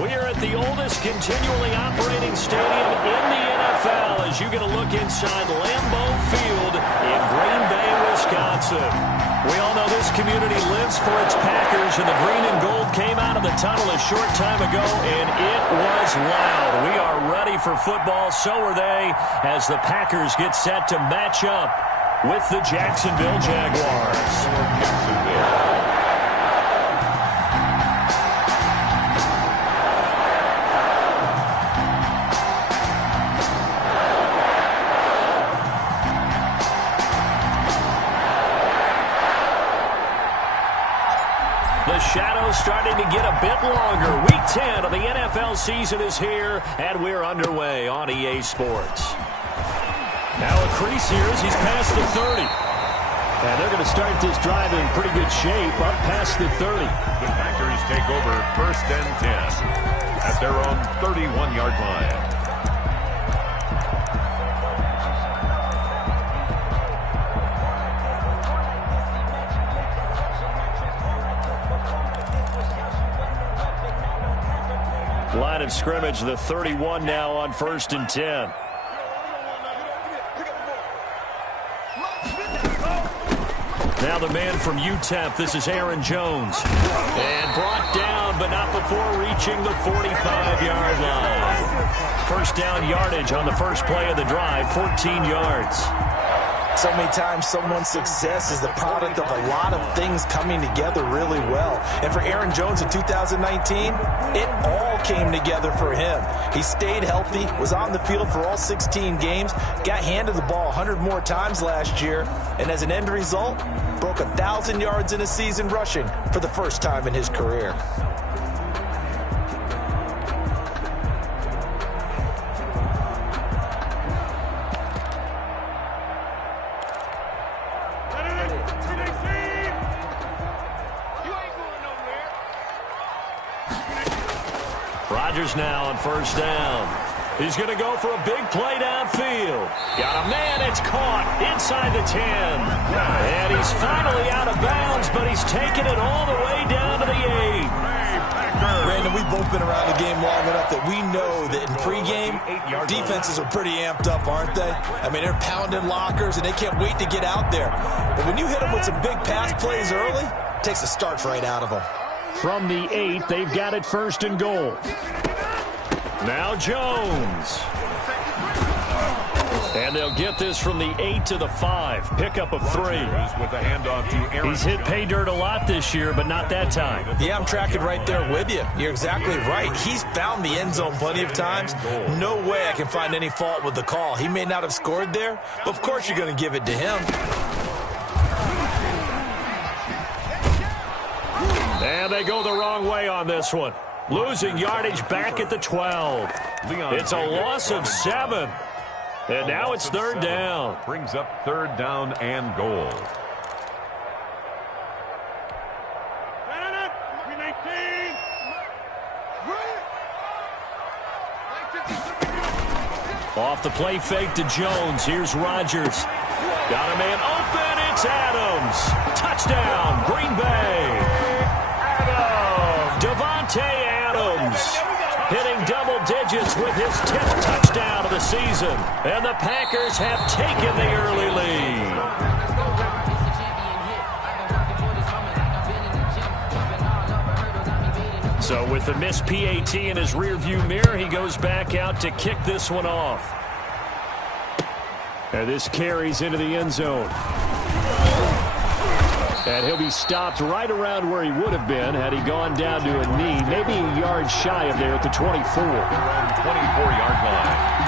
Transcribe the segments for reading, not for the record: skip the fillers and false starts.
We are at the oldest continually operating stadium in the NFL as you get a look inside Lambeau Field in Green Bay, Wisconsin. We all know this community lives for its Packers, and the green and gold came out of the tunnel a short time ago, and it was loud. We are ready for football, so are they, as the Packers get set to match up with the Jacksonville Jaguars. The shadow's starting to get a bit longer. Week 10 of the NFL season is here, and we're underway on EA Sports. Now a crease here as he's past the 30. And they're going to start this drive in pretty good shape, up past the 30. The Packers take over 1st and 10 at their own 31-yard line. Line of scrimmage, the 31 now on 1st and 10. Now the man from UTEP, this is Aaron Jones. And brought down, but not before reaching the 45-yard line. First down yardage on the first play of the drive, 14 yards. So many times someone's success is the product of a lot of things coming together really well. And for Aaron Jones in 2019, it all came together for him. He stayed healthy, was on the field for all 16 games, got handed the ball 100 more times last year, and as an end result, broke 1,000 yards in a season rushing for the first time in his career. Rodgers now on 1st down. He's going to go for a big play downfield. Got a man, it's caught inside the 10. And he's finally out of bounds, but he's taken it all the way down to the 8. Brandon, we've both been around the game long enough that we know that in pregame, defenses are pretty amped up, aren't they? I mean, they're pounding lockers, and they can't wait to get out there. But when you hit them with some big pass plays early, it takes the starch right out of them. From the 8, they've got it 1st and goal. Now Jones. And they'll get this from the 8 to the 5. Pickup of 3. With the handoff to Aaron. He's hit pay dirt a lot this year, but not that time. Yeah, I'm tracking right there with you. You're exactly right. He's found the end zone plenty of times. No way I can find any fault with the call. He may not have scored there, but of course you're going to give it to him. And they go the wrong way on this one. Losing yardage back at the 12. It's a loss of 7. And now it's 3rd down. Brings up 3rd down and goal. Off the play fake to Jones. Here's Rodgers. Got a man open. It's Adams. Touchdown, Green Bay. Devontae Adams hitting double digits with his 10th touchdown of the season. And the Packers have taken the early lead. So with the missed PAT in his rearview mirror, he goes back out to kick this one off. And this carries into the end zone. And he'll be stopped right around where he would have been had he gone down to a knee, maybe a yard shy of there at the 24. Around 24-yard line.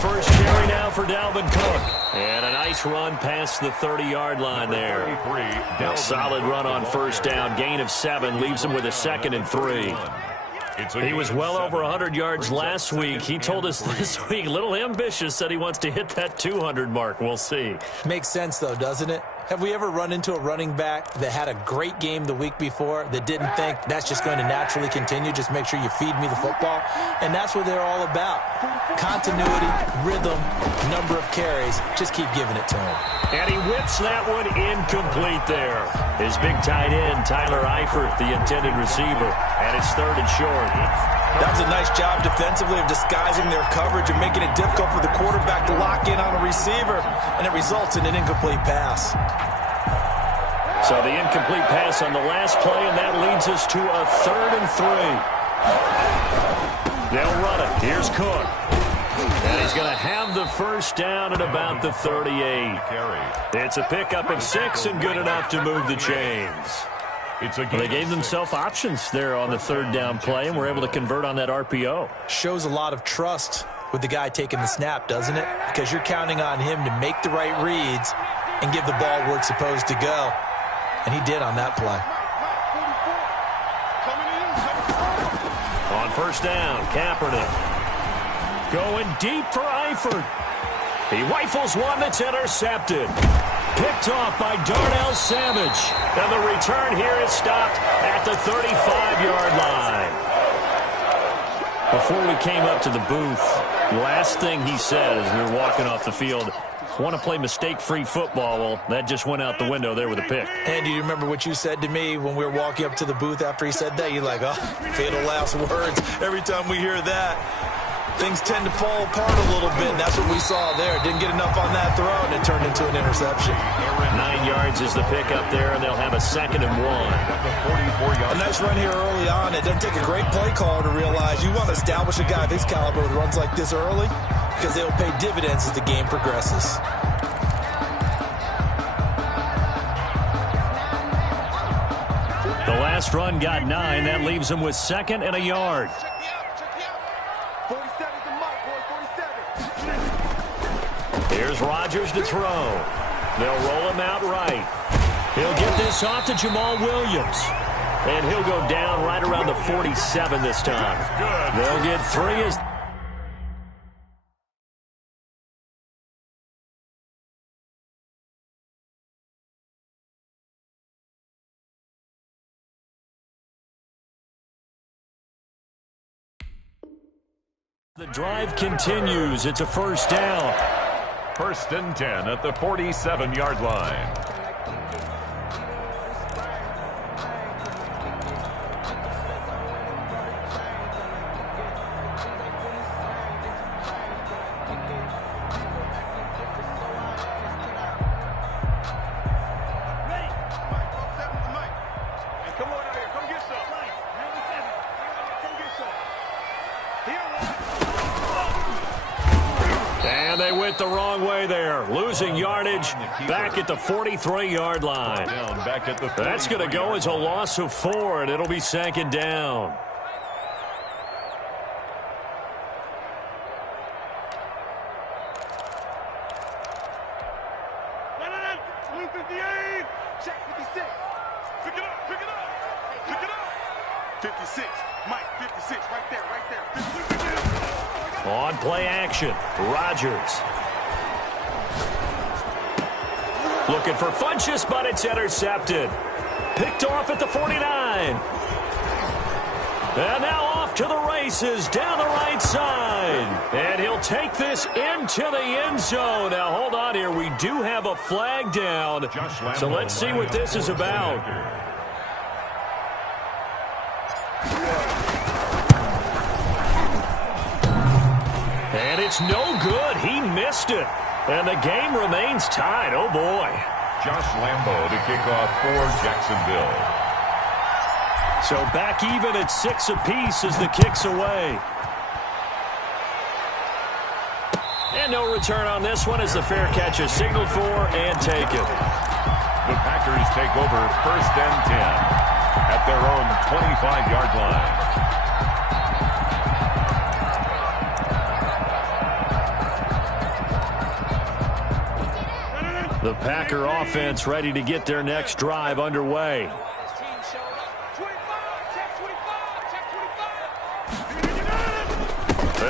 First carry now for Dalvin Cook. And a nice run past the 30-yard line there. A solid run on 1st down. Gain of 7 leaves him with a 2nd and 3. He was well over 100 yards last week. He told us this week, a little ambitious, said he wants to hit that 200 mark. We'll see. Makes sense, though, doesn't it? Have we ever run into a running back that had a great game the week before that didn't think that's just going to naturally continue? Just make sure you feed me the football. And that's what they're all about. Continuity, rhythm, number of carries. Just keep giving it to him. And he whips that one incomplete there. His big tight end, Tyler Eifert, the intended receiver. And it's 3rd and short. That was a nice job defensively of disguising their coverage and making it difficult for the quarterback to lock in on a receiver, and it results in an incomplete pass. So the incomplete pass on the last play, and that leads us to a 3rd and 3. They'll run it. Here's Cook. And he's going to have the first down at about the 38. It's a pickup of 6 and good enough to move the chains. They gave themselves options there on the 3rd down play and were able to convert on that RPO. Shows a lot of trust with the guy taking the snap, doesn't it? Because you're counting on him to make the right reads and give the ball where it's supposed to go. And he did on that play. On 1st down, Kaepernick going deep for Eifert. He rifles one that's intercepted. Picked off by Darnell Savage. And the return here is stopped at the 35-yard line. Before we came up to the booth, last thing he said as we were walking off the field, want to play mistake-free football. Well, that just went out the window there with a pick. And do you remember what you said to me when we were walking up to the booth after he said that? You're like, oh, fatal last words. Every time we hear that, things tend to fall apart a little bit, and that's what we saw there. Didn't get enough on that throw, and it turned into an interception. 9 yards is the pickup there, and they'll have a 2nd and 1. A nice run here early on. It doesn't take a great play caller to realize you want to establish a guy of his caliber with runs like this early because they will pay dividends as the game progresses. The last run got 9. That leaves him with 2nd and a yard. Here's Rodgers to throw. They'll roll him out right. He'll get this off to Jamal Williams. And he'll go down right around the 47 this time. They'll get 3 as... The drive continues. It's a 1st down. 1st and 10 at the 47-yard line. And they went the wrong way there, losing yardage back at the 43-yard line. That's going to go as a loss of 4, and it'll be 2nd down. Check 56. Pick it up, pick it up, pick it up. 56, Mike, 56, right there, right there. 56. On play action, Rodgers. Looking for Funchess, but it's intercepted. Picked off at the 49. And now off to the races down the right side. And he'll take this into the end zone. Now, hold on here. We do have a flag down. So let's see what this is about. And it's no good. He missed it. And the game remains tied. Oh, boy. Josh Lambo to kick off for Jacksonville. So back even at 6 apiece as the kick's away. And no return on this one as the fair catch is signaled for and taken. The Packers take over 1st and 10 at their own 25-yard line. The Packer offense ready to get their next drive underway.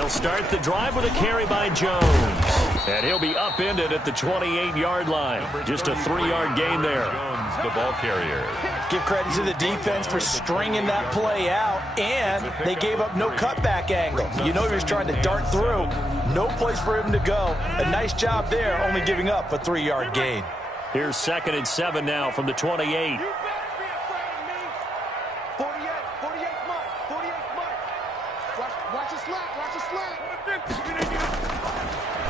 They'll start the drive with a carry by Jones. And he'll be upended at the 28-yard line. Just a 3-yard gain there. Jones, the ball carrier. Give credit to the defense for stringing that play out, and they gave up no cutback angle. You know he was trying to dart through. No place for him to go. A nice job there, only giving up a 3-yard gain. Here's 2nd and 7 now from the 28. 48 Mike. Watch it slap.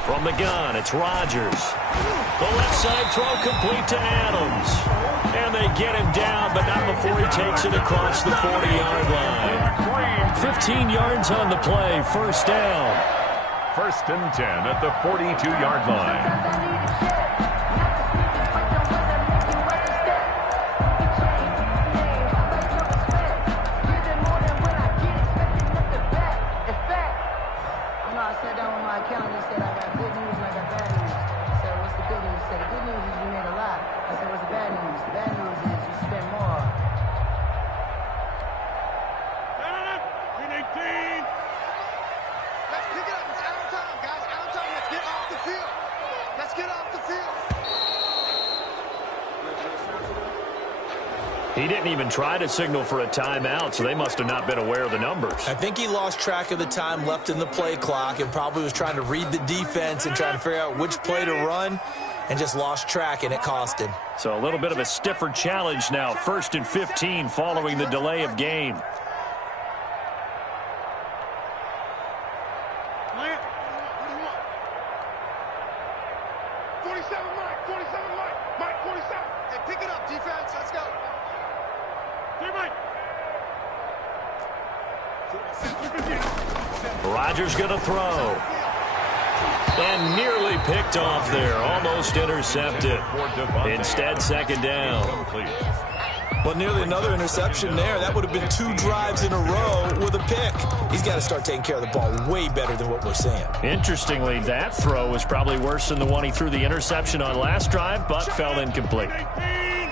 From the gun, it's Rodgers. The left side throw complete to Adams. And they get him down, but not before he takes it across the 40-yard line. 15 yards on the play, first down. 1st and 10 at the 42-yard line. He didn't even try to signal for a timeout, so they must have not been aware of the numbers. I think he lost track of the time left in the play clock and probably was trying to read the defense and trying to figure out which play to run and just lost track, and it cost him. So a little bit of a stiffer challenge now. 1st and 15 following the delay of game. Rodgers going to throw. And nearly picked off there. Almost intercepted. Instead, 2nd down. Well, nearly another interception there. That would have been 2 drives in a row with a pick. He's got to start taking care of the ball way better than what we're seeing. Interestingly, that throw was probably worse than the one he threw the interception on last drive, but fell incomplete.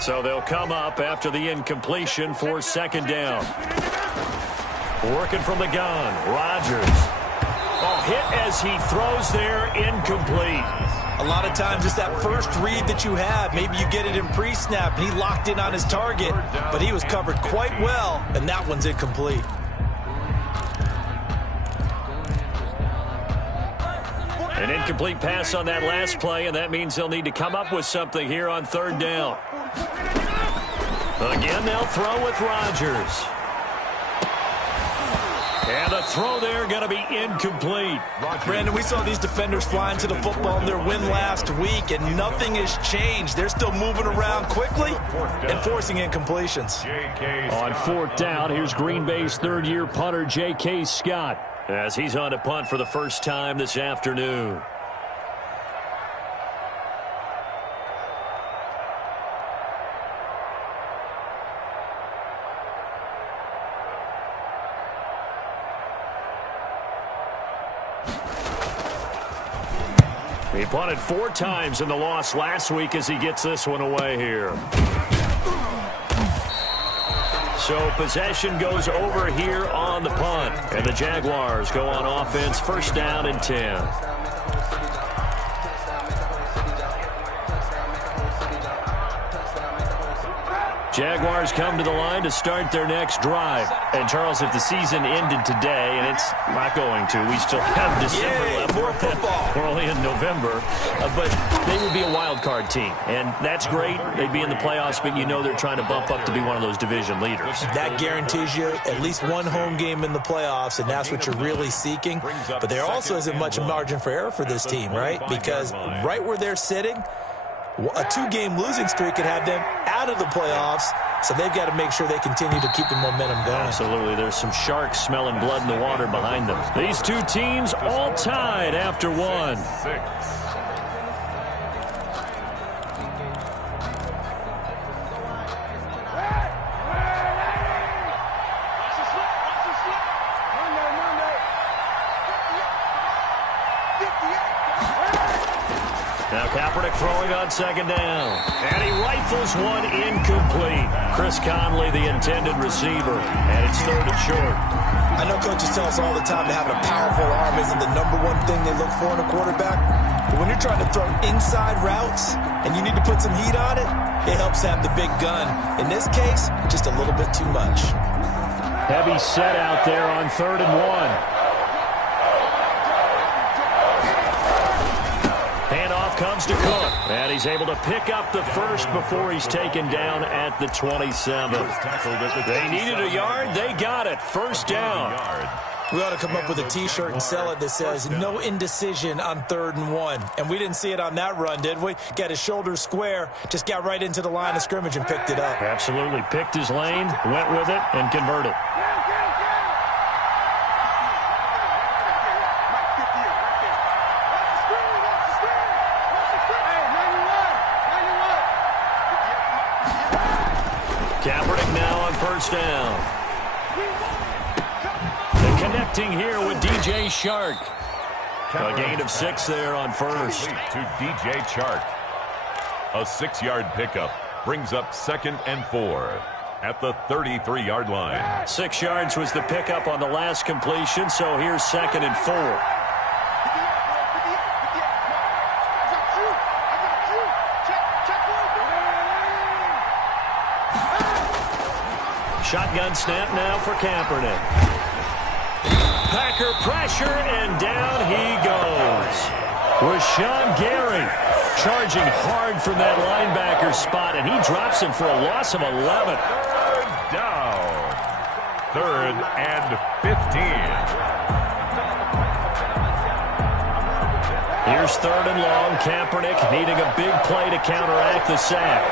So they'll come up after the incompletion for 2nd down. Working from the gun, Rodgers. Oh, hit as he throws there, incomplete. A lot of times it's that first read that you have. Maybe you get it in pre-snap, and he locked in on his target, but he was covered quite well, and that one's incomplete. An incomplete pass on that last play, and that means they'll need to come up with something here on 3rd down. Again, they'll throw with Rodgers. And the throw there going to be incomplete. Brandon, we saw these defenders flying to the football in their win last week, and nothing has changed. They're still moving around quickly and forcing incompletions. On 4th down, here's Green Bay's 3rd-year punter, J.K. Scott, as he's on to punt for the first time this afternoon. He punted 4 times in the loss last week as he gets this one away here. So possession goes over here on the punt. And the Jaguars go on offense, 1st down and 10. Jaguars come to the line to start their next drive. And, Charles, if the season ended today, and it's not going to, we still have December left. More football. We're only in November. But they would be a wild card team. And that's great. They'd be in the playoffs, but you know they're trying to bump up to be one of those division leaders. That guarantees you at least one home game in the playoffs, and that's what you're really seeking. But there also isn't much margin for error for this team, right? Because right where they're sitting, a 2-game losing streak could have them out of the playoffs, so they've got to make sure they continue to keep the momentum going. Absolutely. There's some sharks smelling blood in the water behind them. These 2 teams all tied after 1. Now Kaepernick throwing on 2nd down. And he rifles one incomplete. Chris Conley, the intended receiver. And it's 3rd and short. I know coaches tell us all the time that having a powerful arm isn't the #1 thing they look for in a quarterback. But when you're trying to throw inside routes and you need to put some heat on it, it helps have the big gun. In this case, just a little bit too much. Heavy set out there on 3rd and 1. Handoff comes to Cook, and he's able to pick up the first before he's taken down at the 27. They needed a yard. They got it. First down. We ought to come up with a T-shirt and sell it that says, no indecision on 3rd and 1. And we didn't see it on that run, did we? Got his shoulders square, just got right into the line of scrimmage and picked it up. Absolutely. Picked his lane, went with it, and converted. Kaepernick now on first down. And connecting here with DJ Chark. A gain of 6 there on first. To DJ Chark. A 6-yard pickup brings up 2nd and 4 at the 33-yard line. 6 yards was the pickup on the last completion, so here's 2nd and 4. Shotgun snap now for Kaepernick. Packer pressure, and down he goes. Rashawn Gary charging hard from that linebacker spot, and he drops him for a loss of 11. Down. 3rd and 15. Here's 3rd and long. Kaepernick needing a big play to counteract the sack.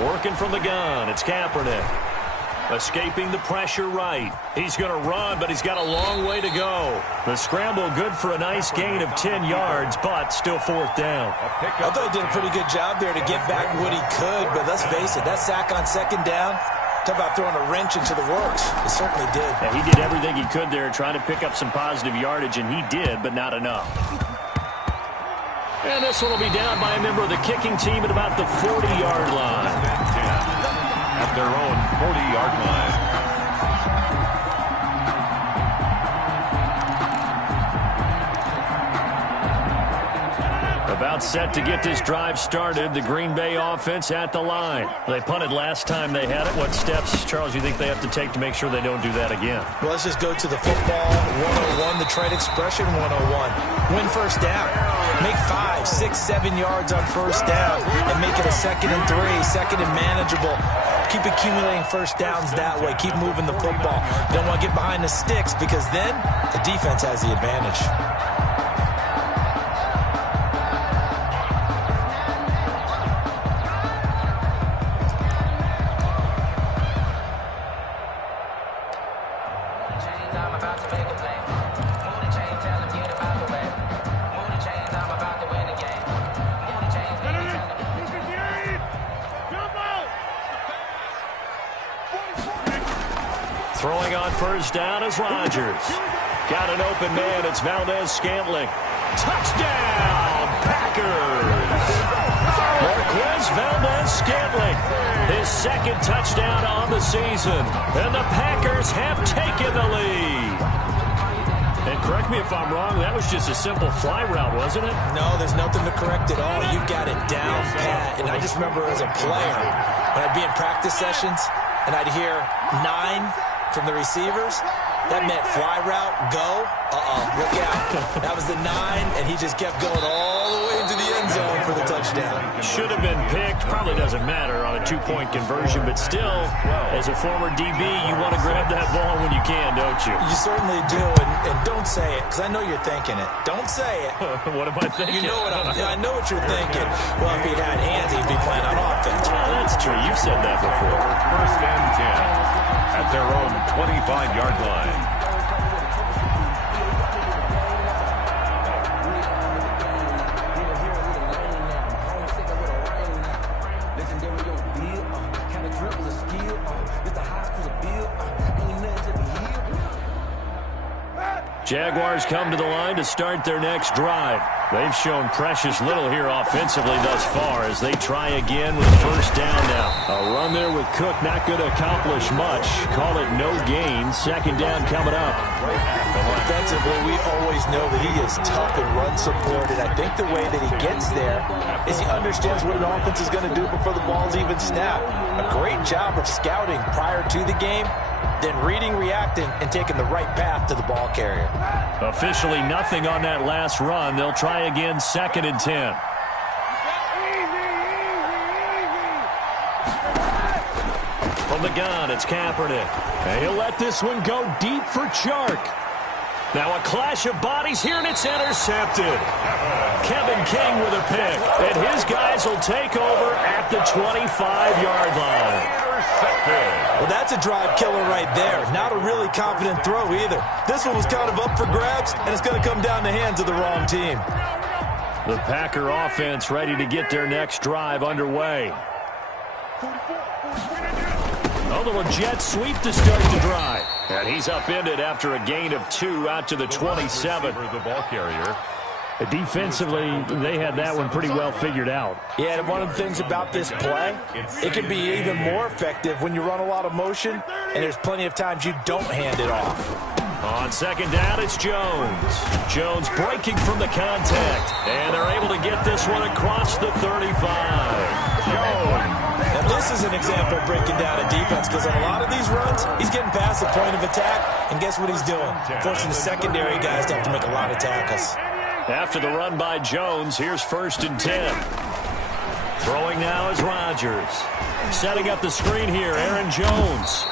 Working from the gun, it's Kaepernick. Escaping the pressure right. He's going to run, but he's got a long way to go. The scramble good for a nice gain of 10 yards, but still 4th down. I thought he did a pretty good job there to get back what he could, but let's face it, that sack on 2nd down, talk about throwing a wrench into the works. It certainly did. Yeah, he did everything he could there, trying to pick up some positive yardage, and he did, but not enough. And this one will be down by a member of the kicking team at about the 40-yard line. At their own 40-yard line. About set to get this drive started, the Green Bay offense at the line. They punted last time they had it. What steps, Charles, you think they have to take to make sure they don't do that again? Well, let's just go to the football 101, the trade expression 101. Win first down. Make 5, 6, 7 yards on first down and make it a 2nd and 3, 2nd and manageable. Keep accumulating first downs that way. Keep moving the football. You don't want to get behind the sticks because then the defense has the advantage. Throwing on first down is Rodgers. Got an open man. It's Valdez-Scantling. Touchdown, Packers! Marquez Valdez-Scantling, his 2nd touchdown on the season. And the Packers have taken the lead. And correct me if I'm wrong, that was just a simple fly route, wasn't it? No, there's nothing to correct at all. You've got it down pat. And I just remember as a player, when I'd be in practice sessions and I'd hear 9 from the receivers, that meant fly route, go, look out. That was the 9, and he just kept going all the way into the end zone for the touchdown. Should have been picked. Probably doesn't matter on a 2-point conversion, but still, as a former DB, you want to grab that ball when you can, don't you? You certainly do, and don't say it, because I know you're thinking it. Don't say it. What am I thinking? You know what I know what you're thinking. Well, if he had hands, he'd be playing on offense. Well, that's true. You've said that before. 1st and 10 at their own 25-yard line. Jaguars come to the line to start their next drive. They've shown precious little here offensively thus far as they try again with a first down now. A run there with Cook not going to accomplish much. Call it no gain. Second down coming up. Defensively, we always know that he is tough and run support, and I think the way that he gets there is he understands what an offense is going to do before the ball's even snapped. A great job of scouting prior to the game, then reading, reacting, and taking the right path to the ball carrier. Officially nothing on that last run. They'll try again, 2nd and 10. From the gun, it's Kaepernick. And he'll let this one go deep for Chark. Now a clash of bodies here, and it's intercepted. Kevin King with a pick, and his guys will take over at the 25-yard line. Well, that's a drive killer right there. Not a really confident throw either. This one was kind of up for grabs, and it's going to come down the hands of the wrong team. The Packer offense ready to get their next drive underway. A little jet sweep to start the drive. And he's upended after a gain of 2 out to the 27. The ball carrier. Defensively, they had that one pretty well figured out. Yeah, and one of the things about this play, it can be even more effective when you run a lot of motion, and there's plenty of times you don't hand it off. On second down, it's Jones. Jones breaking from the contact, and they're able to get this one across the 35. Jones. Now, this is an example of breaking down a defense, because on a lot of these runs, he's getting past the point of attack, and guess what he's doing? Forcing the secondary guys to have to make a lot of tackles. After the run by Jones, here's 1st and 10. Throwing now is Rodgers. Setting up the screen here, Aaron Jones.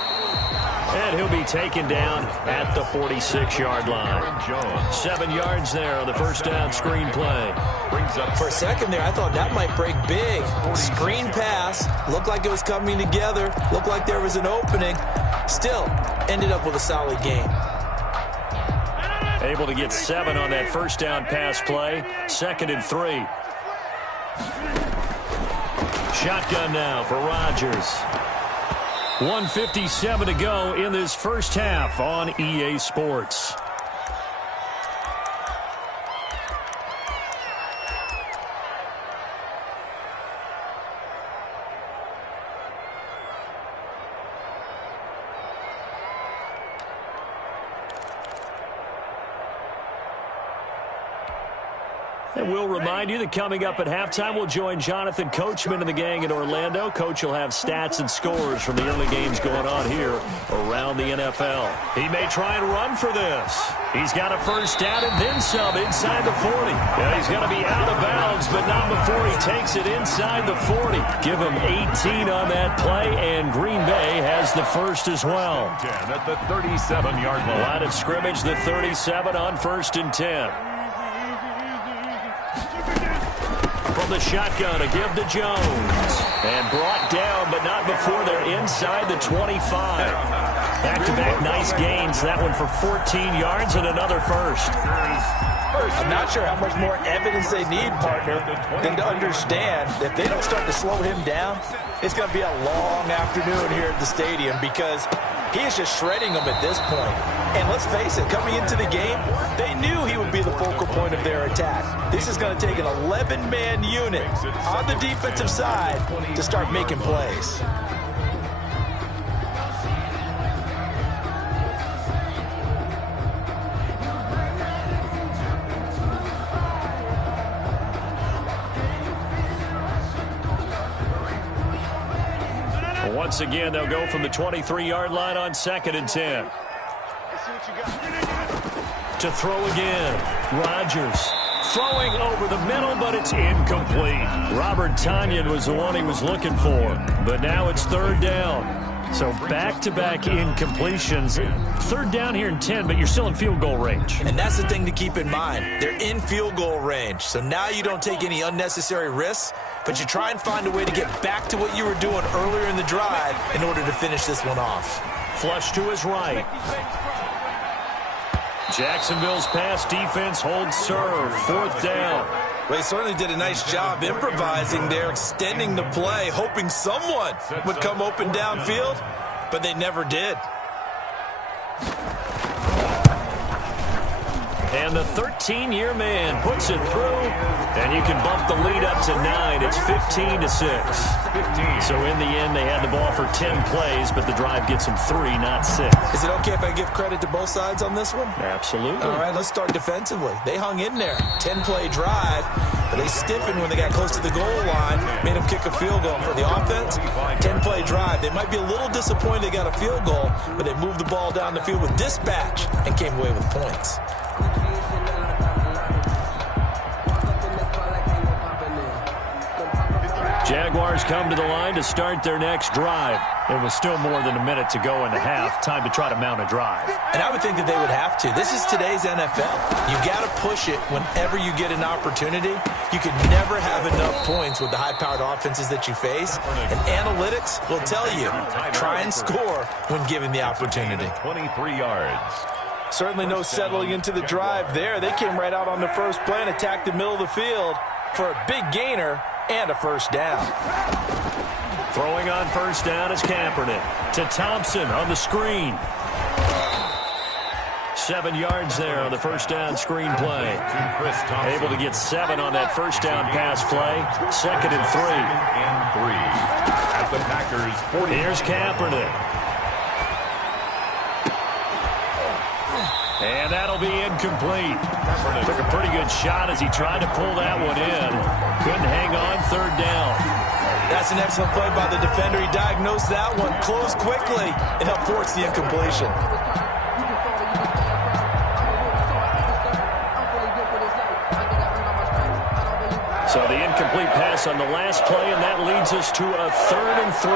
And he'll be taken down at the 46-yard line. 7 yards there on the first down screen play. For a second there, I thought that might break big. Screen pass. Looked like it was coming together. Looked like there was an opening. Still, ended up with a solid game. Able to get 7 on that first down pass play. 2nd and 3. Shotgun now for Rodgers. 1:57 to go in this first half on EA Sports. And we'll remind you that coming up at halftime, we'll join Jonathan Coachman and the gang in Orlando. Coach will have stats and scores from the early games going on here around the NFL. He may try and run for this. He's got a first down and then some inside the 40. Yeah, he's going to be out of bounds, but not before he takes it inside the 40. Give him 18 on that play, and Green Bay has the first as well. 10 at the 37-yard line. Line of scrimmage, the 37 on 1st and 10. From the shotgun, a give to Jones. And brought down, but not before they're inside the 25. Back-to-back nice gains. That one for 14 yards and another first. I'm not sure how much more evidence they need, partner, than to understand that if they don't start to slow him down, it's going to be a long afternoon here at the stadium, because he is just shredding them at this point. And let's face it, coming into the game, they knew he would be the focal point of their attack. This is going to take an 11-man unit on the defensive side to start making plays. Once again, they'll go from the 23-yard line on 2nd and 10. To throw again. Rodgers throwing over the middle, but it's incomplete. Robert Tonyan was the one he was looking for, but now it's 3rd down. So back-to-back incompletions. 3rd down here in 10, but you're still in field goal range. And that's the thing to keep in mind. They're in field goal range. So now you don't take any unnecessary risks, but you try and find a way to get back to what you were doing earlier in the drive in order to finish this one off. Flush to his right. Jacksonville's pass defense holds serve. 4th down. Well, they certainly did a nice job improvising there, extending the play, hoping someone would come open downfield, but they never did. And the 13-year man puts it through, and you can bump the lead up to 9. It's 15-6. So in the end, they had the ball for 10 plays, but the drive gets them 3, not 6. Is it okay if I give credit to both sides on this one? Absolutely. All right, let's start defensively. They hung in there. 10-play drive, but they stiffened when they got close to the goal line, made them kick a field goal. For the offense, 10-play drive. They might be a little disappointed they got a field goal, but they moved the ball down the field with dispatch and came away with points. Jaguars come to the line to start their next drive. It was still more than a minute to go in the half. Time to try to mount a drive. And I would think that they would have to. This is today's NFL. You got to push it whenever you get an opportunity. You can never have enough points with the high-powered offenses that you face. And analytics will tell you, try and score when given the opportunity. 23 yards. Certainly no settling into the drive there. They came right out on the first play and attacked the middle of the field for a big gainer and a first down. Throwing on first down is Kaepernick to Thompson on the screen. 7 yards there on the first down screen play. Able to get 7 on that first down pass play. 2nd and 3. At the Packers 40. Here's Kaepernick. And that'll be incomplete. Took a pretty good shot as he tried to pull that one in. Couldn't hang on, 3rd down. That's an excellent play by the defender. He diagnosed that one, closed quickly, and helped force the incompletion. So the incomplete pass on the last play, and that leads us to a 3rd and 3.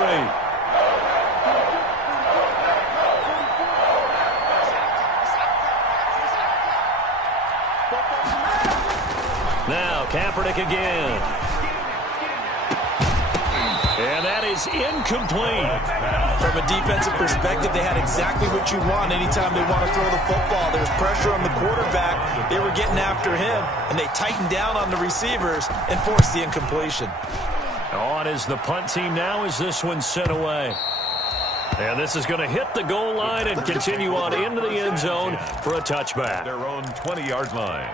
Now, Kaepernick again. And that is incomplete. From a defensive perspective, they had exactly what you want anytime they want to throw the football. There was pressure on the quarterback. They were getting after him, and they tightened down on the receivers and forced the incompletion. On is the punt team now as this one's sent away. And this is going to hit the goal line and continue on into the end zone for a touchback. Their own 20-yard line.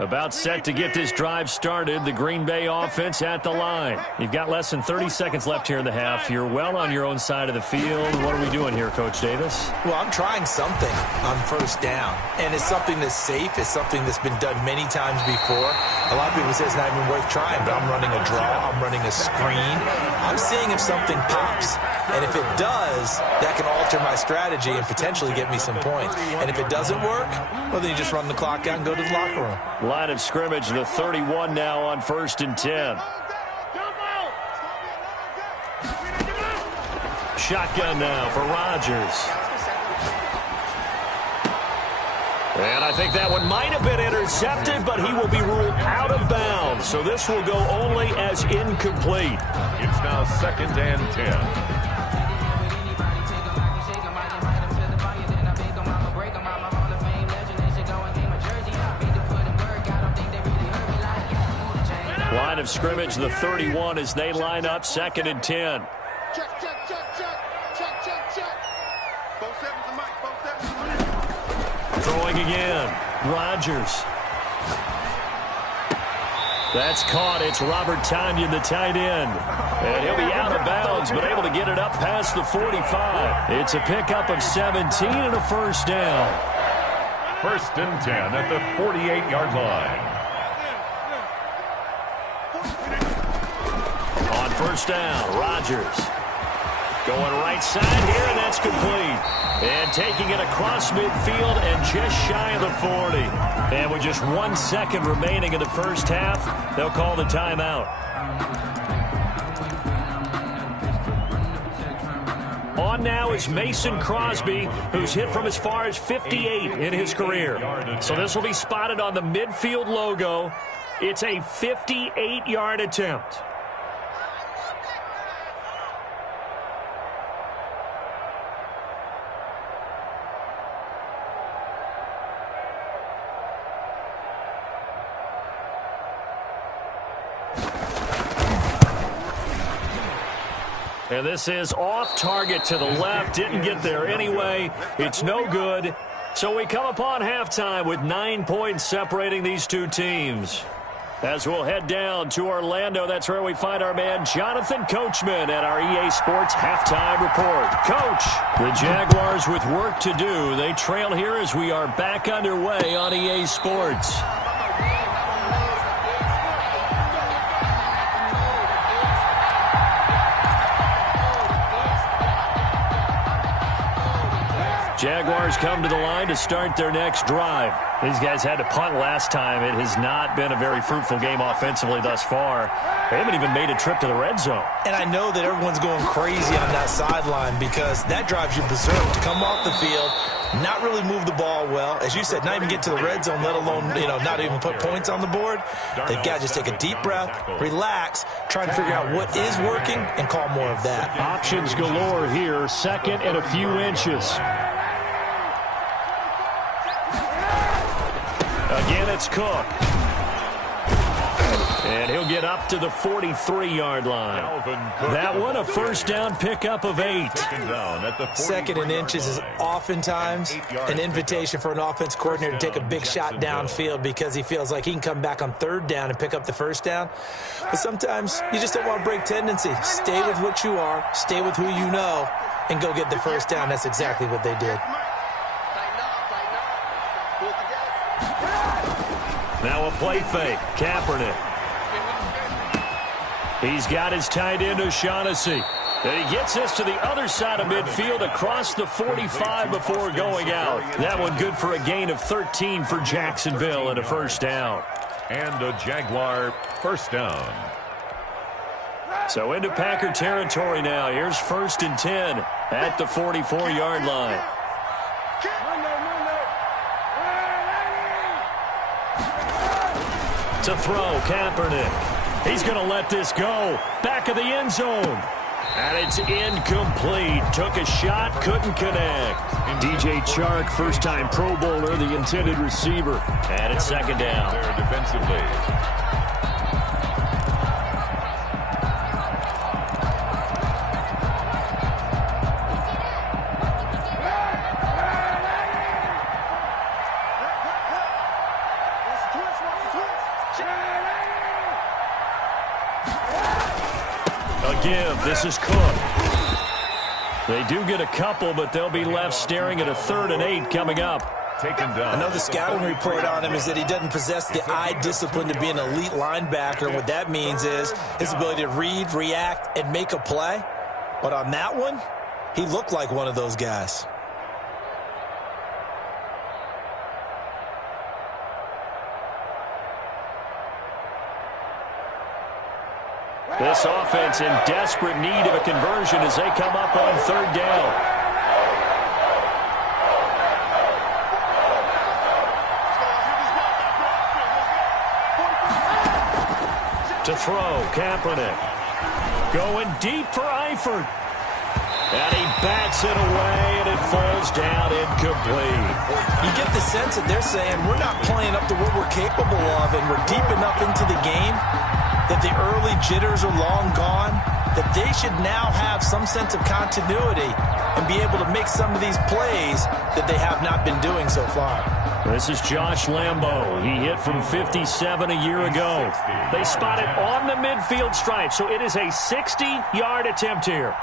About set to get this drive started. The Green Bay offense at the line. You've got less than 30 seconds left here in the half. You're well on your own side of the field. What are we doing here, Coach Davis? Well, I'm trying something on first down. And it's something that's safe. It's something that's been done many times before. A lot of people say it's not even worth trying, but I'm running a draw. I'm running a screen. I'm seeing if something pops. And if it does, that can alter my strategy and potentially get me some points. And if it doesn't work, well, then you just run the clock out and go to the locker room. Line of scrimmage, the 31 now on 1st and 10. Shotgun now for Rodgers. And I think that one might have been intercepted, but he will be ruled out of bounds. So this will go only as incomplete. It's now 2nd and 10. Line of scrimmage, the 31 as they line up, 2nd and 10. Check. Both sevens and Mike. Both sevens and Mike. Throwing again. Rodgers. That's caught. It's Robert Tonyan, the tight end. And he'll be out of bounds, but able to get it up past the 45. It's a pickup of 17 and a first down. 1st and 10 at the 48-yard line. On first down, Rodgers. Going right side here, and that's complete. And taking it across midfield and just shy of the 40. And with just 1 second remaining in the first half, they'll call the timeout. On now is Mason Crosby, who's hit from as far as 58 in his career. So this will be spotted on the midfield logo. It's a 58-yard attempt. And this is off target to the left. Didn't get there anyway. It's no good. So we come upon halftime with 9 points separating these two teams. As we'll head down to Orlando, that's where we find our man Jonathan Coachman at our EA Sports Halftime Report. Coach, the Jaguars with work to do. They trail here as we are back underway on EA Sports. Jaguars come to the line to start their next drive. These guys had to punt last time. It has not been a very fruitful game offensively thus far. They haven't even made a trip to the red zone. And I know that everyone's going crazy on that sideline because that drives you berserk to come off the field, not really move the ball well. As you said, not even get to the red zone, let alone, not even put points on the board. They've got to just take a deep breath, relax, try and figure out what is working, and call more of that. Options galore here, second and a few inches. Again, it's Cook. And he'll get up to the 43-yard line. That one, a first down pickup of 8. Second and inches is oftentimes an invitation for an offense coordinator to take a big shot downfield because he feels like he can come back on third down and pick up the first down. But sometimes you just don't want to break tendency. Stay with what you are, stay with who you know, and go get the first down. That's exactly what they did. Now a play fake. Kaepernick. He's got his tight end O'Shaughnessy. And he gets this to the other side of midfield across the 45 before going out. That one good for a gain of 13 for Jacksonville and a first down. And a Jaguar first down. So into Packer territory now. Here's 1st and 10 at the 44-yard line. To throw, Kaepernick. He's going to let this go. Back of the end zone. And it's incomplete. Took a shot, couldn't connect. DJ Chark, first-time Pro Bowler, the intended receiver. And it's second down. There defensively. This is Cook. They do get a couple, but they'll be left staring at a 3rd and 8 coming up. Taken down. I know the scouting report on him is that he doesn't possess the eye discipline to be an elite linebacker. What that means is his ability to read, react, and make a play. But on that one, he looked like one of those guys. This offense in desperate need of a conversion as they come up on 3rd down. To throw, Kaepernick. Going deep for Eifert. And he bats it away, and it falls down incomplete. You get the sense that they're saying we're not playing up to what we're capable of, and we're deep enough into the game that the early jitters are long gone, that they should now have some sense of continuity and be able to make some of these plays that they have not been doing so far. This is Josh Lambo. He hit from 57 a year ago. They spot it on the midfield stripe, so it is a 60-yard attempt here.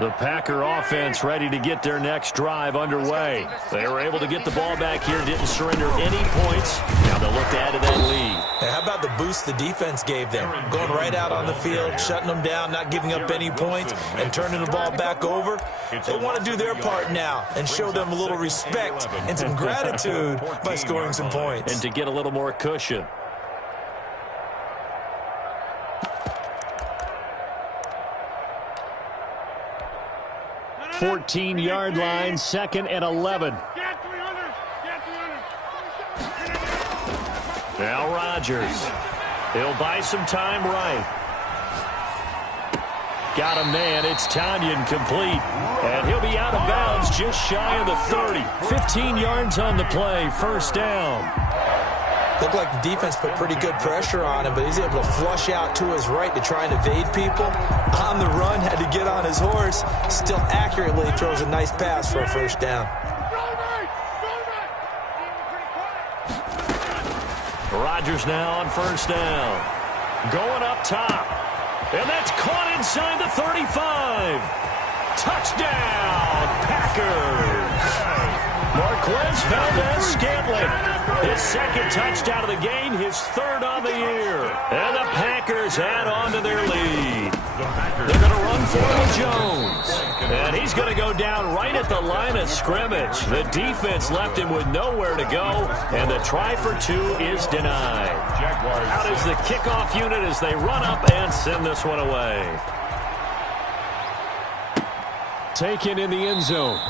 The Packer offense ready to get their next drive underway. They were able to get the ball back here, didn't surrender any points. Now they'll look to add to that lead. Hey, how about the boost the defense gave them? Going right out on the field, shutting them down, not giving up any points, and turning the ball back over. They want to do their part now and show them a little respect and some gratitude by scoring some points. And to get a little more cushion. 14-yard line, 2nd and 11. Now Rodgers. He'll buy some time right. Got a man. It's Tanyan complete. And he'll be out of bounds just shy of the 30. 15 yards on the play. First down. Looked like the defense put pretty good pressure on him, but he's able to flush out to his right to try and evade people. On the run, had to get on his horse. Still accurately throws a nice pass for a first down. Rodgers now on first down. Going up top. And that's caught inside the 35. Touchdown, Packers. Marquez Valdez-Scantling. His second touchdown of the game, his third on the year. And the Packers add on to their lead. They're going to run for it with Jones. And he's going to go down right at the line of scrimmage. The defense left him with nowhere to go, and the try for two is denied. Out is the kickoff unit as they run up and send this one away. Taken in the end zone.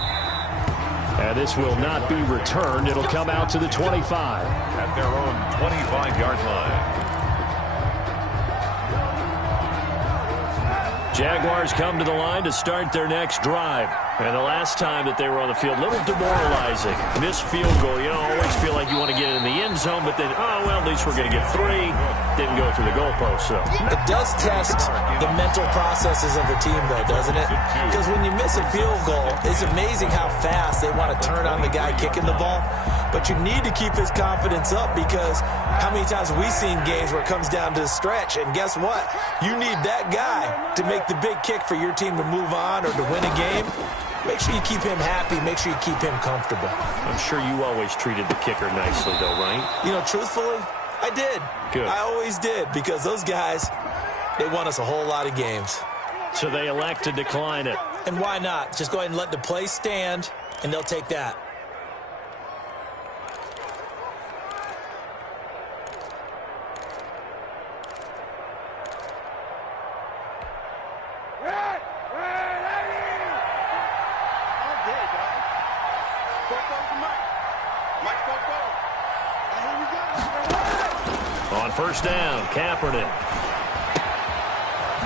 And this will not be returned. It'll come out to the 25. At their own 25-yard line. Jaguars come to the line to start their next drive. And the last time that they were on the field, a little demoralizing. Missed field goal. You always feel like you want to get it in the end zone, but then, oh, well, at least we're going to get 3. Didn't go through the goalpost, so. It does test the mental processes of the team, though, doesn't it? Because when you miss a field goal, it's amazing how fast they want to turn on the guy kicking the ball. But you need to keep his confidence up, because how many times have we seen games where it comes down to the stretch, and guess what? You need that guy to make the big kick for your team to move on or to win a game. Make sure you keep him happy. Make sure you keep him comfortable. I'm sure you always treated the kicker nicely, though, right? You know, truthfully, I did. Good. I always did, because those guys, they won us a whole lot of games. So they elect to decline it. And why not? Just go ahead and let the play stand, and they'll take that. On first down, Kaepernick.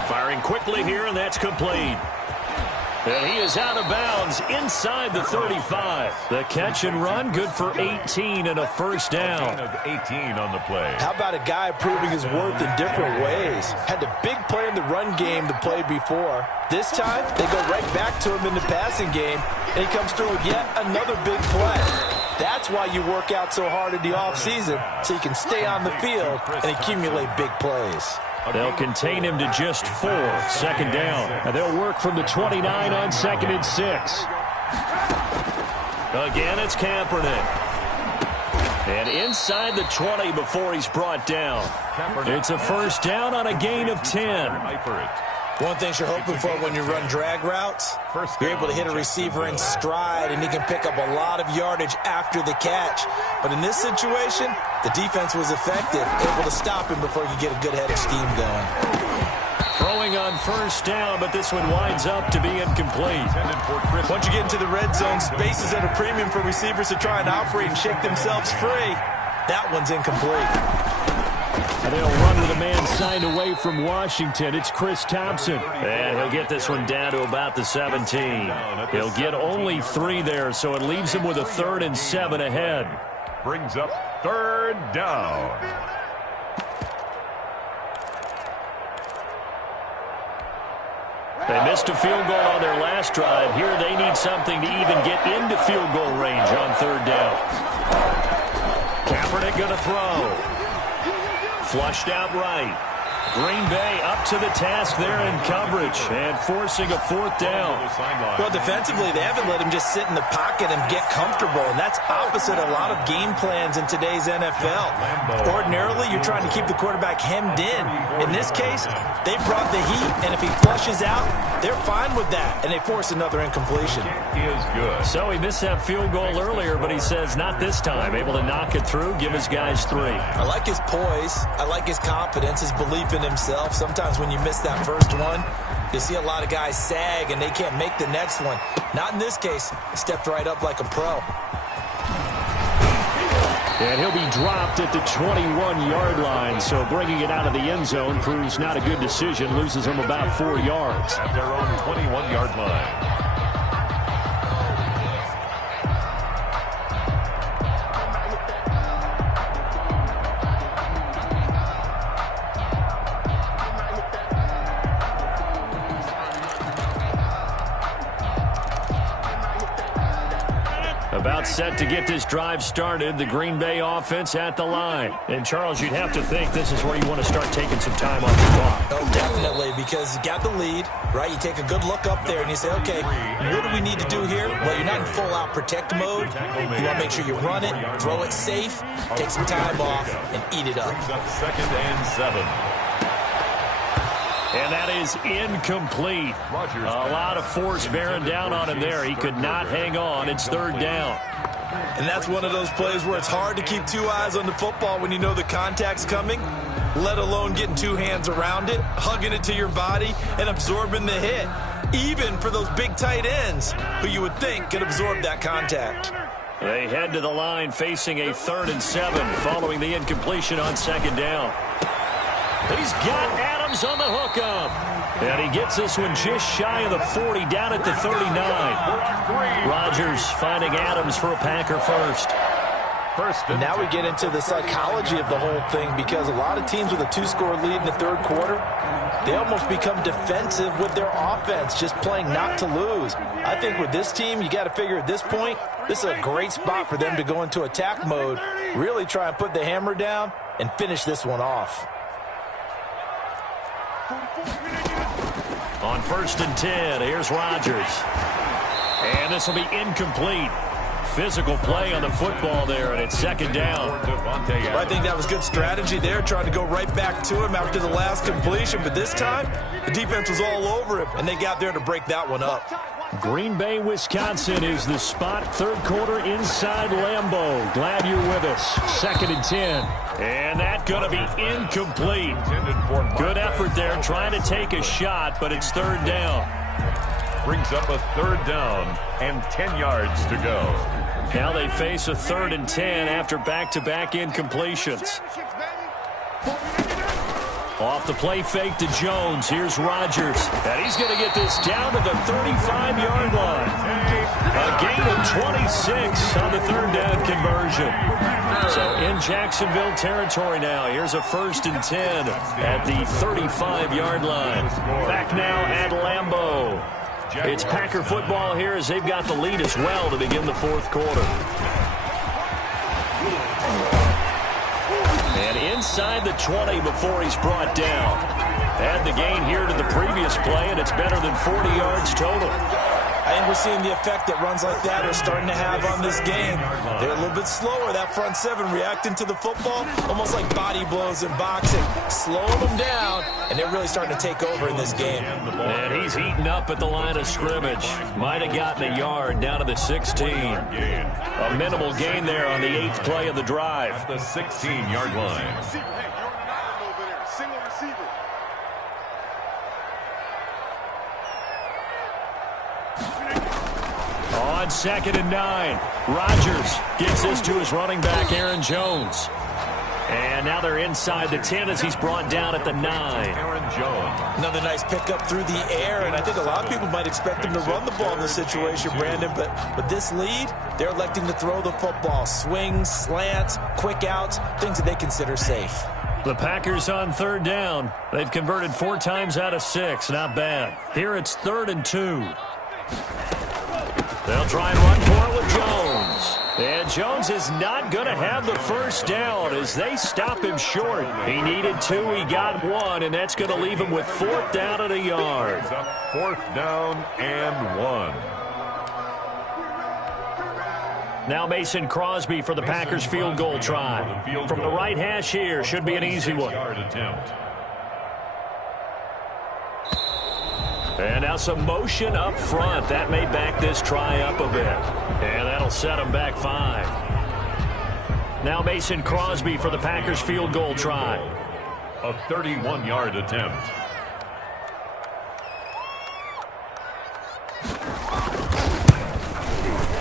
Firing quickly here, and that's complete. And he is out of bounds inside the 35. The catch and run, good for 18 and a first down. 18 on the play. How about a guy proving his worth in different ways? Had the big play in the run game to play before. This time, they go right back to him in the passing game, and he comes through with yet another big play. That's why you work out so hard in the offseason, so you can stay on the field and accumulate big plays. They'll contain him to just 4. Second down. And they'll work from the 29 on 2nd and 6. Again, it's Kaepernick. And inside the 20 before he's brought down. It's a first down on a gain of 10. One thing you're hoping for when you run drag routes, you're able to hit a receiver in stride, and he can pick up a lot of yardage after the catch. But in this situation, the defense was effective, able to stop him before he could get a good head of steam going. Throwing on first down, but this one winds up to be incomplete. Once you get into the red zone, space is at a premium for receivers to try and operate and shake themselves free. That one's incomplete. And they'll run with a man signed away from Washington. It's Chris Thompson. And he'll get this one down to about the 17. He'll get only 3 there, so it leaves him with a 3rd and 7 ahead. Brings up 3rd down. They missed a field goal on their last drive. Here they need something to even get into field goal range on 3rd down. Kaepernick going to throw. Flushed out right. Green Bay up to the task there in coverage and forcing a 4th down. Well, defensively, they haven't let him just sit in the pocket and get comfortable, and that's opposite a lot of game plans in today's NFL. Ordinarily, you're trying to keep the quarterback hemmed in. In this case, they brought the heat, and if he flushes out, they're fine with that, and they force another incompletion. It is good. So he missed that field goal earlier, but he says not this time. Able to knock it through, give his guys 3. I like his poise. I like his confidence, his belief in himself. Sometimes when you miss that first one, You'll see a lot of guys sag, and they can't make the next one. Not in this case. He stepped right up like a pro. And he'll be dropped at the 21-yard line, so bringing it out of the end zone proves not a good decision. Loses him about 4 yards. At their own 21-yard line. About set to get this drive started, the Green Bay offense at the line. And, Charles, you'd have to think this is where you want to start taking some time off the clock. Oh, definitely, because you got the lead, right? You take a good look up there and you say, okay, what do we need to do here? Well, you're not in full-out protect mode. You want to make sure you run it, throw it safe, take some time off, and eat it up. Brings up 2nd and 7. And that is incomplete. A lot of force bearing down on him there. He could not hang on. It's 3rd down. And that's one of those plays where it's hard to keep 2 eyes on the football when you know the contact's coming, let alone getting 2 hands around it, hugging it to your body, and absorbing the hit. Even for those big tight ends who you would think could absorb that contact. They head to the line facing a 3rd and 7 following the incompletion on 2nd down. He's got Adams on the hookup. And he gets this one just shy of the 40, down at the 39. Rodgers finding Adams for a Packer first. And now we get into the psychology of the whole thing, because a lot of teams with a 2-score lead in the 3rd quarter, they almost become defensive with their offense, just playing not to lose. I think with this team, you got to figure at this point, this is a great spot for them to go into attack mode, really try and put the hammer down and finish this one off. On 1st and 10, here's Rodgers. And this will be incomplete. Physical play on the football there, and it's 2nd down. Well, I think that was good strategy there, trying to go right back to him after the last completion. But this time, the defense was all over him, and they got there to break that one up. Green Bay, Wisconsin is the spot. 3rd quarter inside Lambeau. Glad you're with us. 2nd and 10. And that's going to be incomplete. Good effort there trying to take a shot, but it's 3rd down. Brings up a 3rd down and 10 yards to go. Now they face a 3rd and 10 after back-to-back incompletions. Off the play fake to Jones. Here's Rodgers. And he's going to get this down to the 35-yard line. A gain of 26 on the 3rd down conversion. So in Jacksonville territory now. Here's a 1st and 10 at the 35-yard line. Back now at Lambeau. It's Packer football here as they've got the lead as well to begin the 4th quarter. And inside the 20 before he's brought down. Add the gain here to the previous play, and it's better than 40 yards total. I think we're seeing the effect that runs like that are starting to have on this game. They're a little bit slower, that front 7 reacting to the football, almost like body blows in boxing, slowing them down, and they're really starting to take over in this game. And he's eating up at the line of scrimmage. Might have gotten a yard down to the 16. A minimal gain there on the 8th play of the drive. At the 16-yard line. On 2nd and 9, Rodgers gets this to his running back, Aaron Jones. And now they're inside the 10 as he's brought down at the 9. Aaron Jones. Another nice pickup through the air, and I think a lot of people might expect him to run the ball in this situation, Brandon, but with this lead, they're electing to throw the football. Swings, slants, quick outs, things that they consider safe. The Packers on 3rd down. They've converted 4 times out of 6. Not bad. Here it's 3rd and 2. They'll try and run for it with Jones. And Jones is not going to have the 1st down as they stop him short. He needed 2, he got 1, and that's going to leave him with 4th down and a yard. 4th down and 1. Now Mason Crosby for the Packers field goal try. From the right hash here, should be an easy one. And now some motion up front. That may back this try up a bit. And that'll set him back 5. Now Mason Crosby for the Packers field goal try. A 31-yard attempt.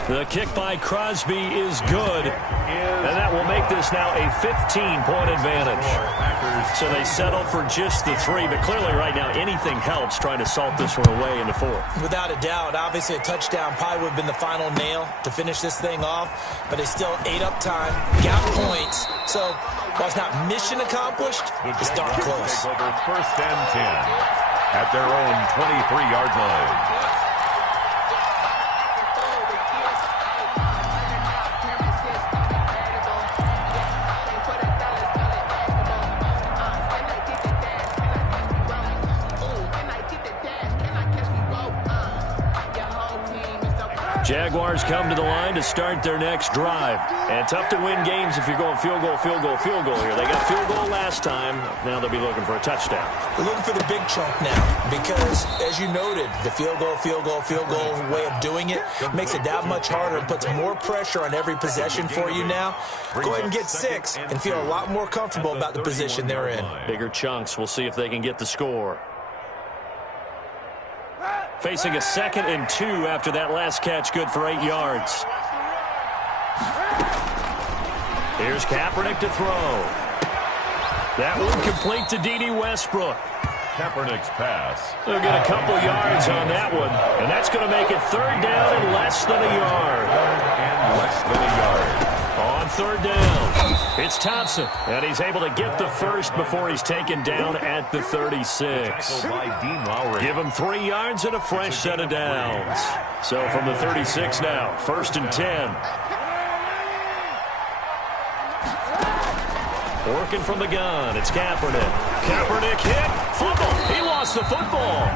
The kick by Crosby is good, and that will make this now a 15-point advantage. So they settle for just the 3, but clearly right now anything helps trying to salt this one away into 4. Without a doubt, obviously a touchdown probably would have been the final nail to finish this thing off, but they still ate up time, got points. So while it's not mission accomplished, it's darn close. Over 1st and 10 at their own 23-yard line. Jaguars come to the line to start their next drive. And tough to win games if you're going field goal, field goal, field goal here. They got field goal last time. Now they'll be looking for a touchdown. They're looking for the big chunk now because, as you noted, the field goal, field goal, field goal way of doing it makes it that much harder and puts more pressure on every possession for you now. Go ahead and get 6 and feel a lot more comfortable about the position they're in. Bigger chunks. We'll see if they can get the score. Facing a 2nd and 2 after that last catch, good for 8 yards. Here's Kaepernick to throw. That one complete to D.D. Westbrook. Kaepernick's pass. They'll get a couple yards on that one, and that's going to make it 3rd down and less than a yard. And less than a yard. On 3rd down, it's Thompson, and he's able to get the first before he's taken down at the 36. Give him 3 yards and a fresh set of downs. So from the 36 now, 1st and 10. Working from the gun, it's Kaepernick. Kaepernick hit, fumble. He lost the football.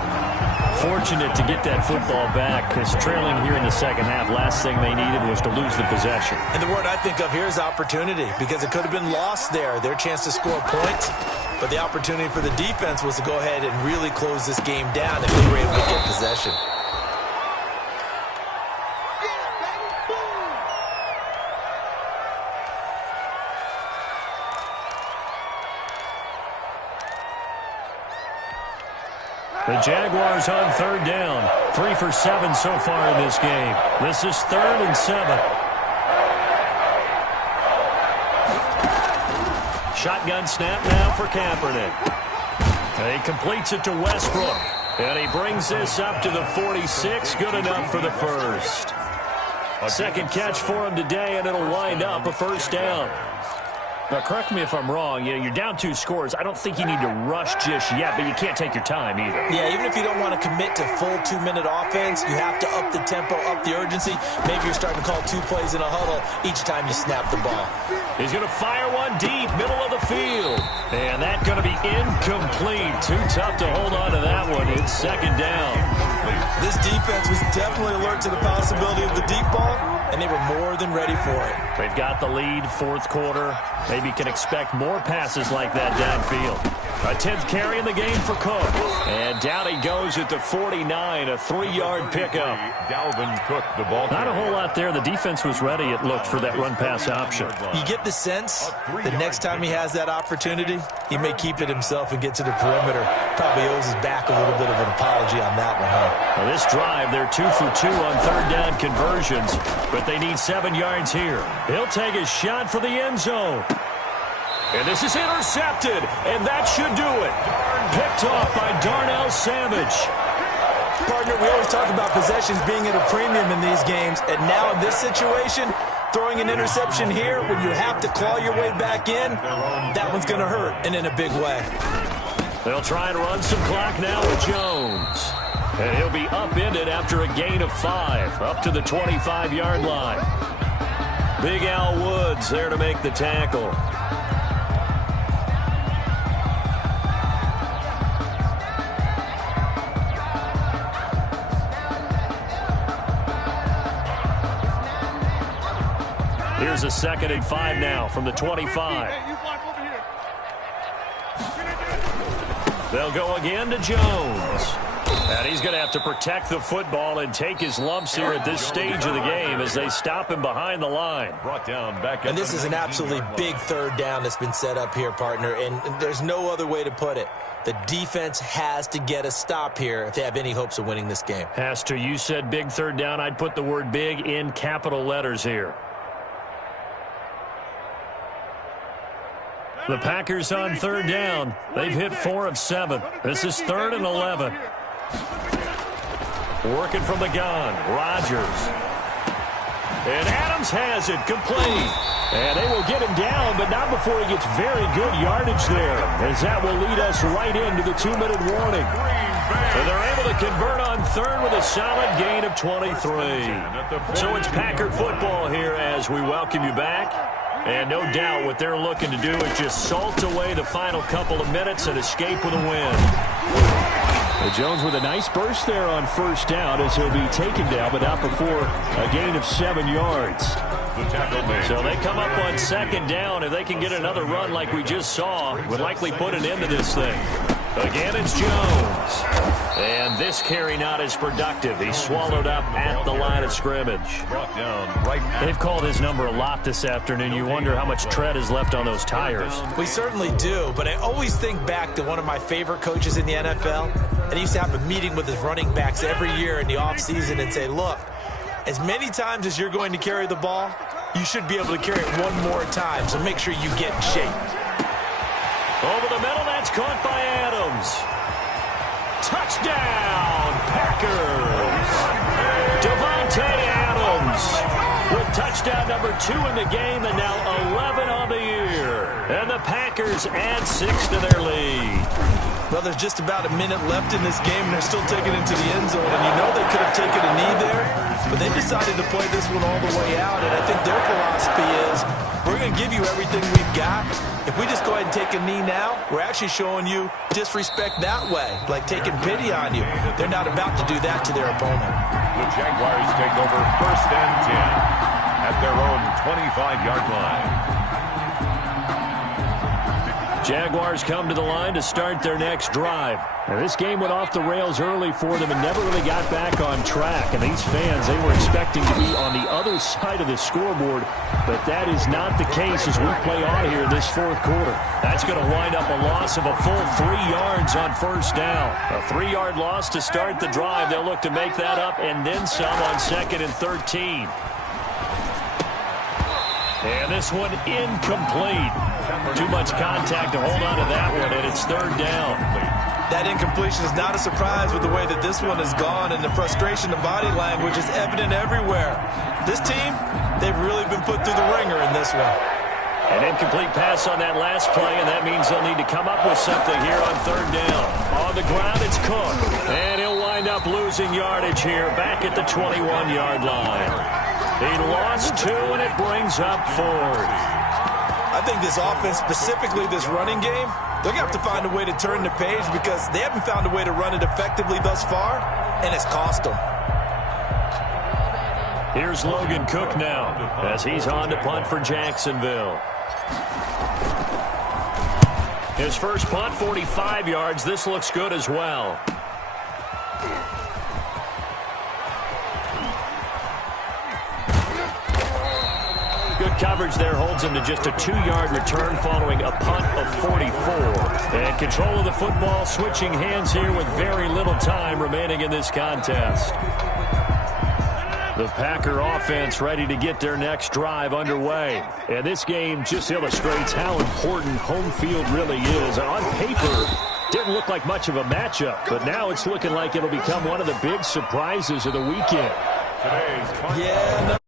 Fortunate to get that football back because trailing here in the second half, last thing they needed was to lose the possession. And the word I think of here is opportunity because it could have been lost there, their chance to score points. But the opportunity for the defense was to go ahead and really close this game down if they were able to get possession. The Jaguars on 3rd down. 3 for 7 so far in this game. This is 3rd and 7. Shotgun snap now for Kaepernick. He completes it to Westbrook. And he brings this up to the 46. Good enough for the first. 2nd catch for him today, and it'll wind up a 1st down. Now, correct me if I'm wrong. You're down 2 scores. I don't think you need to rush just yet, but you can't take your time either. Yeah, even if you don't want to commit to full 2-minute offense, you have to up the tempo, up the urgency. Maybe you're starting to call 2 plays in a huddle each time you snap the ball. He's going to fire one deep, middle of the field. And that's going to be incomplete. Too tough to hold on to that one. It's 2nd down. This defense was definitely alert to the possibility of the deep ball, and they were more than ready for it. They've got the lead, 4th quarter. Maybe can expect more passes like that downfield. A 10th carry in the game for Cook. And down he goes at the 49, a 3-yard pickup. Dalvin Cook, the ball. Not a whole lot there. The defense was ready, it looked, for that run-pass option. You get the sense the next time he has that opportunity, he may keep it himself and get to the perimeter. Probably owes his back a little bit of an apology on that one, huh? Now this drive, they're 2 for 2 on 3rd down conversions, but they need 7 yards here. He'll take a shot for the end zone. And this is intercepted, and that should do it. Picked off by Darnell Savage. Partner, we always talk about possessions being at a premium in these games, and now in this situation, throwing an interception here when you have to claw your way back in, that one's going to hurt, and in a big way. They'll try and run some clock now with Jones. And he'll be upended after a gain of 5, up to the 25-yard line. Big Al Woods there to make the tackle. Here's a 2nd and 5 now from the 25. They'll go again to Jones. And he's going to have to protect the football and take his lumps here at this stage of the game as they stop him behind the line. Brought down back. And this is an absolutely big third down that's been set up here, partner, and there's no other way to put it. The defense has to get a stop here if they have any hopes of winning this game. Has to. You said big third down. I'd put the word big in capital letters here. The Packers on third down. They've hit 4 of 7. This is 3rd and 11. Working from the gun, Rodgers. And Adams has it, complete. And they will get him down, but not before he gets very good yardage there, as that will lead us right into the 2-minute warning. And they're able to convert on third with a solid gain of 23. So it's Packer football here as we welcome you back. And no doubt what they're looking to do is just salt away the final couple of minutes and escape with a win. Jones with a nice burst there on first down as he'll be taken down, but not before a gain of 7 yards. So they come up on second down. If they can get another run like we just saw, would likely put an end to this thing. Again, it's Jones. And this carry not as productive. He's swallowed up at the line of scrimmage. They've called his number a lot this afternoon. You wonder how much tread is left on those tires. We certainly do, but I always think back to one of my favorite coaches in the NFL. And he used to have a meeting with his running backs every year in the offseason and say, look, as many times as you're going to carry the ball, you should be able to carry it one more time, so make sure you get in shape. Over the middle, that's caught by Adams. Touchdown, Packers. Davante Adams with touchdown number 2 in the game and now 11 on the year. And the Packers add 6 to their lead. Well, there's just about a minute left in this game, and they're still taking it to the end zone. And you know they could have taken a knee there, but they decided to play this one all the way out. And I think their philosophy is, we're going to give you everything we've got. If we just go ahead and take a knee now, we're actually showing you disrespect that way, like taking pity on you. They're not about to do that to their opponent. The Jaguars take over 1st and 10 at their own 25-yard line. Jaguars come to the line to start their next drive. Now, this game went off the rails early for them and never really got back on track. And these fans, they were expecting to be on the other side of the scoreboard, but that is not the case as we play on here in this 4th quarter. That's going to wind up a loss of a full 3 yards on first down. A 3-yard loss to start the drive. They'll look to make that up and then some on 2nd and 13. And this one incomplete. Too much contact to hold on to that one, and it's 3rd down. That incompletion is not a surprise with the way that this one has gone, and the frustration, the body language is evident everywhere. This team, they've really been put through the ringer in this one. An incomplete pass on that last play, and that means they'll need to come up with something here on 3rd down. On the ground, it's Cook, and he'll wind up losing yardage here back at the 21-yard line. He lost 2, and it brings up 4th. I think this offense, specifically this running game, they're going to have to find a way to turn the page because they haven't found a way to run it effectively thus far, and it's cost them. Here's Logan Cook now as he's on to punt for Jacksonville. His first punt, 45 yards. This looks good as well. Good coverage there holds him to just a 2-yard return following a punt of 44. And control of the football switching hands here with very little time remaining in this contest. The Packer offense ready to get their next drive underway. And this game just illustrates how important home field really is. On paper, didn't look like much of a matchup, but now it's looking like it'll become one of the big surprises of the weekend. Yeah, no.